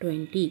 20।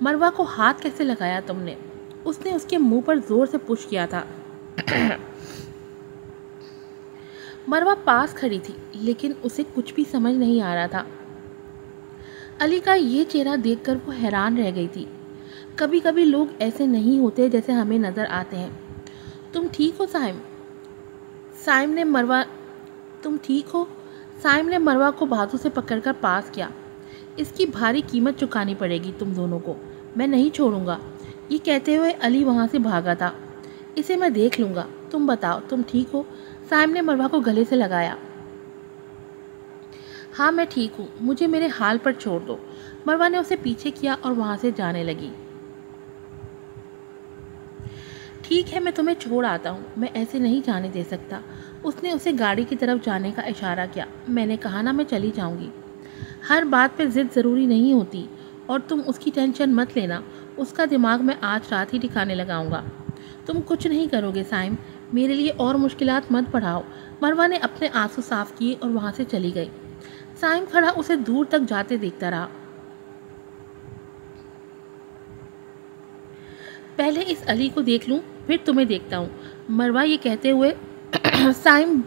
مروہ کو ہاتھ کیسے لگایا تم نے؟ اس نے اس کے منہ پر زور سے پش کیا تھا۔ مروہ پاس کھڑی تھی لیکن اسے کچھ بھی سمجھ نہیں آ رہا تھا۔ علی کا یہ چہرہ دیکھ کر وہ حیران رہ گئی تھی۔ کبھی کبھی لوگ ایسے نہیں ہوتے جیسے ہمیں نظر آتے ہیں۔ تم ٹھیک ہو سائم؟ تم ٹھیک ہو؟ سائم نے مروہ کو بازو سے پکڑ کر پاس کیا۔ اس کی بھاری قیمت چکانی پڑے گی تم دونوں کو، میں نہیں چھوڑوں گا۔ یہ کہتے ہوئے علی وہاں سے بھاگا تھا۔ اسے میں دیکھ لوں گا، تم بتاؤ تم ٹھیک ہو؟ سائم نے مروہ کو گلے سے لگایا۔ ہاں میں ٹھیک ہوں، مجھے میرے حال پر چھوڑ دو۔ مروہ نے اسے پیچھے کیا اور وہاں سے جانے لگی۔ ٹھیک ہے میں تمہیں چھوڑ آتا ہوں، میں ایسے نہیں جانے دے سکتا۔ اس نے اسے گاڑی کی طرف جانے کا اشارہ کیا۔ میں نے کہا نا میں چلی جاؤں گی۔ ہر بات پہ ضد ضروری نہیں ہوتی، اور تم اس کی ٹینشن مت لینا، اس کا دماغ میں آج رات ہی ٹھکانے لگاؤں گا۔ تم کچھ نہیں کرو گے سائم، میرے لیے اور مشکلات مت بڑھاؤ۔ مروہ نے اپنے آنسو صاف کیے اور وہاں سے چلی گئی۔ سائم کھڑا اسے دور تک جاتے دیکھتا رہا۔ پہلے اس علی کو دیکھ لوں پھر تمہیں دیکھتا ہوں، مروہ یہ کہتے ہوئے سائم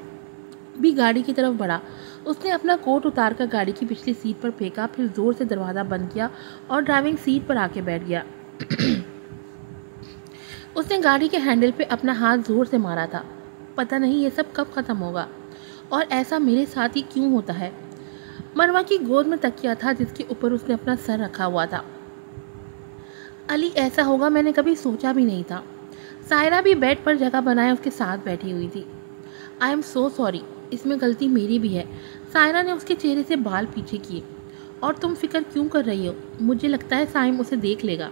بھی گاڑی کی طرف بڑھا۔ اس نے اپنا کوٹ اتار کر گاڑی کی پچھلی سیٹ پر پھینکا، پھر زور سے دروازہ بند کیا اور ڈرائیونگ سیٹ پر آ کے بیٹھ گیا۔ اس نے گاڑی کے ہینڈل پہ اپنا ہاتھ زور سے مارا تھا۔ پتہ نہیں یہ سب کب ختم ہوگا، اور ایسا میرے ساتھ ہی کیوں ہوتا ہے؟ مروہ کی گود میں تکیہ تھا جس کے اوپر اس نے اپنا سر رکھا ہوا تھا۔ علی ایسا ہوگا میں نے کبھی سوچا بھی نہیں تھا۔ سائرہ بھی بیڈ پر جگہ بنائے اس کے ساتھ بیٹھی ہوئی تھی۔ آئی ایم سو سوری، اس میں غلطی میری بھی ہے۔ سائرہ نے اس کے چہرے سے بال پیچھے کیے۔ اور تم فکر کیوں کر رہی ہو؟ مجھے لگتا ہے سائم اسے دیکھ لے گا۔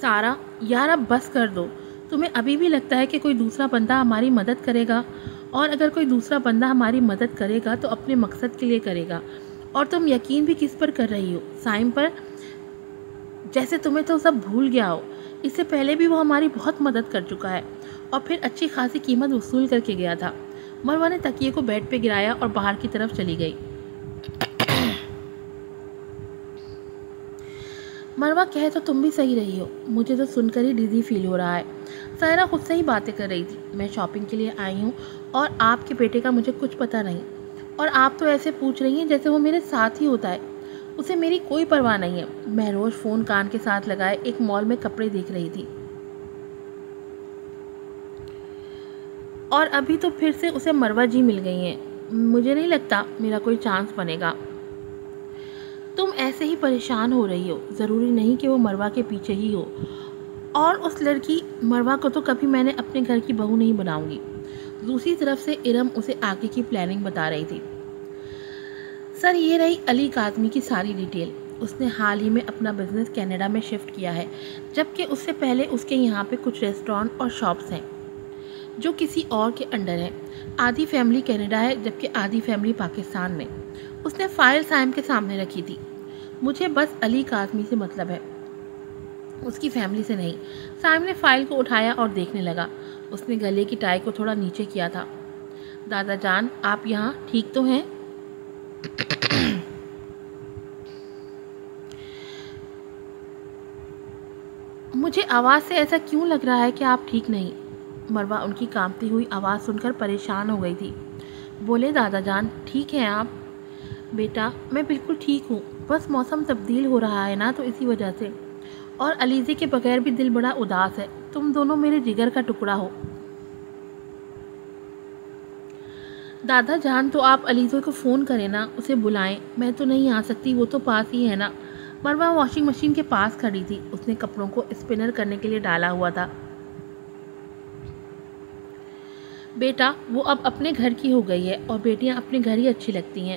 سارا یار اب بس کر دو۔ تمہیں ابھی بھی لگتا ہے کہ کوئی دوسرا بندہ ہماری مدد کرے گا، اور اگر کوئی دوسرا بندہ ہماری مدد کرے گا تو اپنے مقصد کے لیے کرے گا، اور تم یقین بھی کس پر کر رہی ہو؟ سائم پر؟ جیسے تمہیں تو سب بھول گیا ہو۔ اس سے پہلے بھی وہ ہماری بہت مدد کر چکا ہے، اور پھر اچھی خاصی قیمت وصول کر کے گیا تھا۔ مروہ نے تکیے کو بیڈ پہ گرایا اور باہر کی طرف چلی گئی۔ مروہ کہے تو تم بھی صحیح رہی ہو، مجھے تو سن کر ہی ڈیزی فیل ہو رہا ہے۔ سائرہ خود سے ہی باتیں کر رہی تھی۔ میں شاپنگ کے لیے آئی ہوں اور آپ کے بیٹے کا مجھے کچھ پتہ نہیں، اور آپ تو ایسے پوچھ رہی ہیں جیسے وہ میرے ساتھ ہی ہوتا ہے۔ اسے میری کوئی پرواہ نہیں ہے۔ مہروش فون کان کے ساتھ لگائے ایک مال میں کپڑے دیکھ رہی تھی، اور ابھی تو پھر سے اسے مروہ جی مل گئی ہیں۔ مجھے نہیں لگتا میرا کوئی چانس بنے گا۔ تم ایسے ہی پریشان ہو رہی ہو، ضروری نہیں کہ وہ مروہ کے پیچھے ہی ہو، اور اس لڑکی مروہ کو تو کبھی میں نے اپنے گھر کی بہو نہیں بناؤں گی۔ دوسری طرف سے ارم اسے آگے کی پلاننگ بتا رہی تھی۔ سر یہ رہی علی کاظمی کی ساری ڈیٹیل۔ اس نے حال ہی میں اپنا بزنس کینیڈا میں شفٹ کیا ہے، جبکہ اس سے پہلے اس کے یہاں پہ کچھ ریسٹورانٹ اور شاپس ہیں جو کسی اور کے انڈر ہیں۔ آدھی فیملی کینیڈا ہے جبکہ آدھی فیملی پاکستان میں۔ اس نے فائل سائم کے سامنے رکھی تھی۔ مجھے بس علی کاظمی سے مطلب ہے، اس کی فیملی سے نہیں۔ سائم نے فائل کو اٹھایا اور دیکھنے لگا۔ اس نے گلے کی ٹائی کو تھوڑا نیچے کیا تھا۔ دادا جان آپ یہاں ٹھیک تو ہیں؟ مجھے آواز سے ایسا کیوں لگ رہا ہے کہ آپ ٹھیک نہیں؟ مروہ ان کی کانپتی ہوئی آواز سن کر پریشان ہو گئی تھی۔ بولے دادا جان ٹھیک ہیں آپ؟ بیٹا میں بالکل ٹھیک ہوں، بس موسم تبدیل ہو رہا ہے نا تو اسی وجہ سے، اور علیزے کے بغیر بھی دل بڑا اداس ہے۔ تم دونوں میرے جگر کا ٹکڑا ہو۔ دادا جان تو آپ علیزے کو فون کریں نا، اسے بلائیں۔ میں تو نہیں آ سکتی، وہ تو پاس ہی ہے نا۔ مروہ واشنگ مشین کے پاس کھڑی تھی۔ اس نے کپڑوں کو اسپنر کرنے کے لیے ڈالا ہوا تھا۔ بیٹا وہ اب اپنے گھر کی ہو گئی ہے، اور بیٹیاں اپنے گھر ہی اچھی لگتی ہیں۔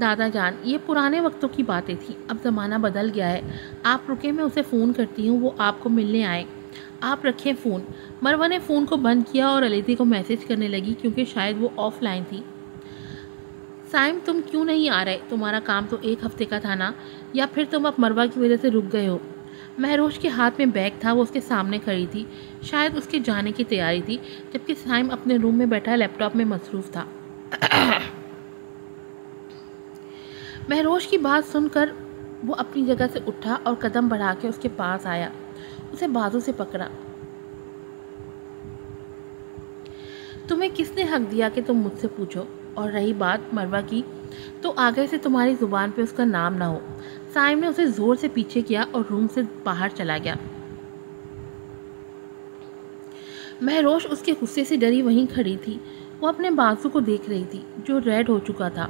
دادا جان یہ پرانے وقتوں کی باتیں تھیں، اب زمانہ بدل گیا ہے۔ آپ رکیں میں اسے فون کرتی ہوں، وہ آپ کو ملنے آئے۔ آپ رکھیں فون۔ مروہ نے فون کو بند کیا اور علیزی کو میسج کرنے لگی کیونکہ شاید وہ آف لائن تھی۔ سائم تم کیوں نہیں آ رہے؟ تمہارا کام تو ایک ہفتے کا تھا نا، یا پھر تم اب مروہ کی وجہ سے رک گئے ہو؟ مہروش کے ہاتھ میں بیگ تھا، وہ اس کے سامنے کھڑی تھی، شاید اس کے جانے کی تیاری تھی، جبکہ سائم اپنے روم میں بیٹھا لیپ ٹاپ میں مصروف تھا۔ مہروش کی بات سن کر وہ اپنی جگہ سے اٹھا اور قدم بڑھا کے اس کے پاس آیا، اسے بازو سے پکڑا۔ تمہیں کس نے حق دیا کہ تم مجھ سے پوچھو؟ اور رہی بات مروہ کی، تو آگے سے تمہاری زبان پہ اس کا نام نہ ہو۔ سائم نے اسے زور سے پیچھے کیا اور روم سے باہر چلا گیا۔ مہروش اس کے غصے سے ڈری وہیں کھڑی تھی۔ وہ اپنے بازو کو دیکھ رہی تھی جو ریڈ ہو چکا تھا۔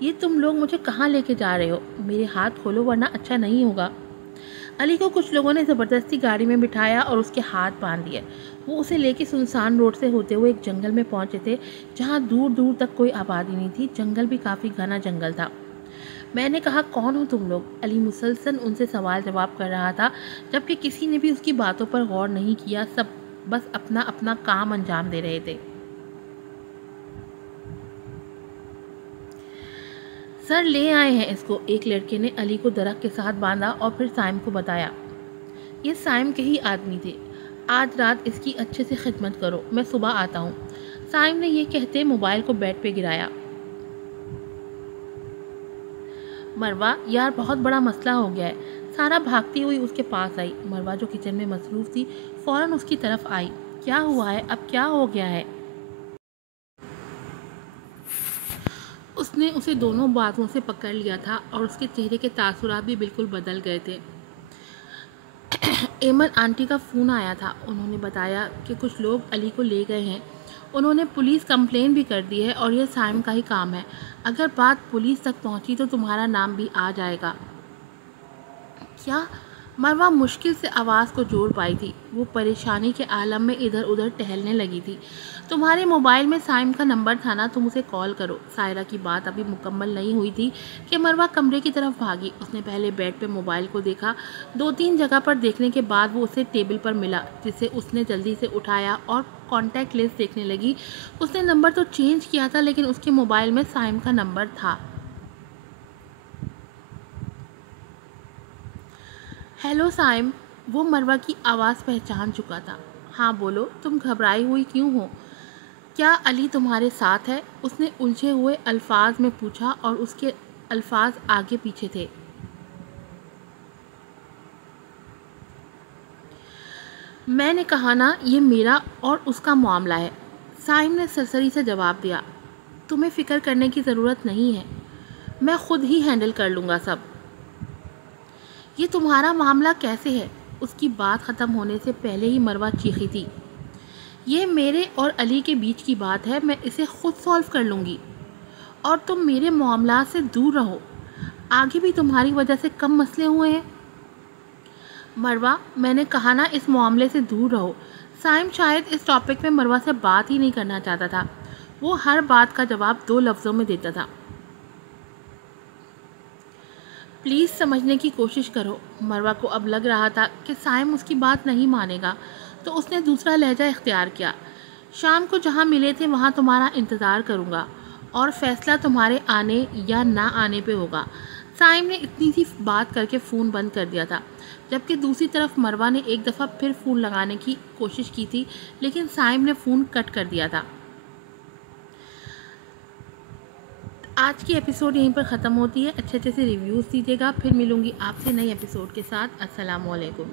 یہ تم لوگ مجھے کہاں لے کے جا رہے ہو؟ میرے ہاتھ کھولو ورنہ اچھا نہیں ہوگا۔ علی کو کچھ لوگوں نے زبردستی گاڑی میں بٹھایا اور اس کے ہاتھ باندھ دیے۔ وہ اسے لے کے سنسان روڈ سے ہوتے ہوئے ایک جنگل میں پہنچے تھے جہاں دور دور تک کوئی آبادی نہیں تھی۔ جنگل بھی کافی گھنا جنگل تھا۔ میں نے کہا کون ہو تم لوگ؟ علی مسلسل ان سے سوال جواب کر رہا تھا جبکہ کسی نے بھی اس کی باتوں پر غور نہیں کیا۔ سب بس اپنا اپنا کام انجام دے رہے تھے۔ سر لے آئے ہیں اس کو، ایک لڑکے نے علی کو درخت کے ساتھ باندھا اور پھر سائم کو بتایا۔ یہ سائم کے ہی آدمی تھے، آج رات اس کی اچھے سے خدمت کرو، میں صبح آتا ہوں۔ سائم نے یہ کہتے موبائل کو بیڈ پہ گرایا۔ مروہ یار بہت بڑا مسئلہ ہو گیا ہے۔ سارا بھاگتی ہوئی اس کے پاس آئی۔ مروہ جو کچن میں مصروف تھی فوراً اس کی طرف آئی۔ کیا ہوا ہے؟ اب کیا ہو گیا ہے؟ اس نے اسے دونوں بازوؤں سے پکڑ لیا تھا اور اس کے چہرے کے تاثرات بھی بالکل بدل گئے تھے۔ ایمن آنٹی کا فون آیا تھا، انہوں نے بتایا کہ کچھ لوگ علی کو لے گئے ہیں۔ انہوں نے پولیس کمپلین بھی کر دی ہے اور یہ سائم کا ہی کام ہے۔ اگر بات پولیس تک پہنچی تو تمہارا نام بھی آ جائے گا۔ کیا؟ مروہ مشکل سے آواز کو جوڑ پائی تھی۔ وہ پریشانی کے عالم میں ادھر ادھر ٹہلنے لگی تھی۔ تمہارے موبائل میں سائم کا نمبر تھا نا، تم اسے کال کرو۔ سائرہ کی بات ابھی مکمل نہیں ہوئی تھی کہ مروہ کمرے کی طرف بھاگی۔ اس نے پہلے بیڈ پہ موبائل کو دیکھا، 2-3 جگہ پر دیکھنے کے بعد وہ اسے ٹیبل پر ملا جسے اس نے جلدی سے اٹھایا اور کانٹیکٹ لسٹ دیکھنے لگی۔ اس نے نمبر تو چینج کیا تھا لیکن اس کے موبائل میں سائم کا نمبر تھا۔ ہیلو سائم، وہ مروہ کی آواز پہچان چکا تھا۔ ہاں بولو، تم گھبرائی ہوئی کیوں ہو؟ کیا علی تمہارے ساتھ ہے؟ اس نے الجھے ہوئے الفاظ میں پوچھا اور اس کے الفاظ آگے پیچھے تھے۔ میں نے کہا نا یہ میرا اور اس کا معاملہ ہے، سائم نے سرسری سے جواب دیا۔ تمہیں فکر کرنے کی ضرورت نہیں ہے، میں خود ہی ہینڈل کر لوں گا سب۔ یہ تمہارا معاملہ کیسے ہے؟ اس کی بات ختم ہونے سے پہلے ہی مروہ چیخی تھی۔ یہ میرے اور علی کے بیچ کی بات ہے، میں اسے خود سالو کر لوں گی اور تم میرے معاملات سے دور رہو۔ آگے بھی تمہاری وجہ سے کم مسئلے ہوئے ہیں۔ مروہ میں نے کہا نا اس معاملے سے دور رہو۔ سائم شاید اس ٹاپک میں مروہ سے بات ہی نہیں کرنا چاہتا تھا۔ وہ ہر بات کا جواب 2 لفظوں میں دیتا تھا۔ پلیز سمجھنے کی کوشش کرو۔ مروہ کو اب لگ رہا تھا کہ سائم اس کی بات نہیں مانے گا، تو اس نے دوسرا لہجہ اختیار کیا۔ شام کو جہاں ملے تھے وہاں تمہارا انتظار کروں گا اور فیصلہ تمہارے آنے یا نہ آنے پہ ہوگا۔ سائم نے اتنی سی بات کر کے فون بند کر دیا تھا، جبکہ دوسری طرف مروہ نے ایک دفعہ پھر فون لگانے کی کوشش کی تھی لیکن سائم نے فون کٹ کر دیا تھا۔ آج کی ایپیسوڈ یہیں پر ختم ہوتی ہے۔ اچھے سے ریویوز دیجیے گا، پھر ملوں گی آپ سے نئے ایپیسوڈ کے ساتھ۔ السلام علیکم۔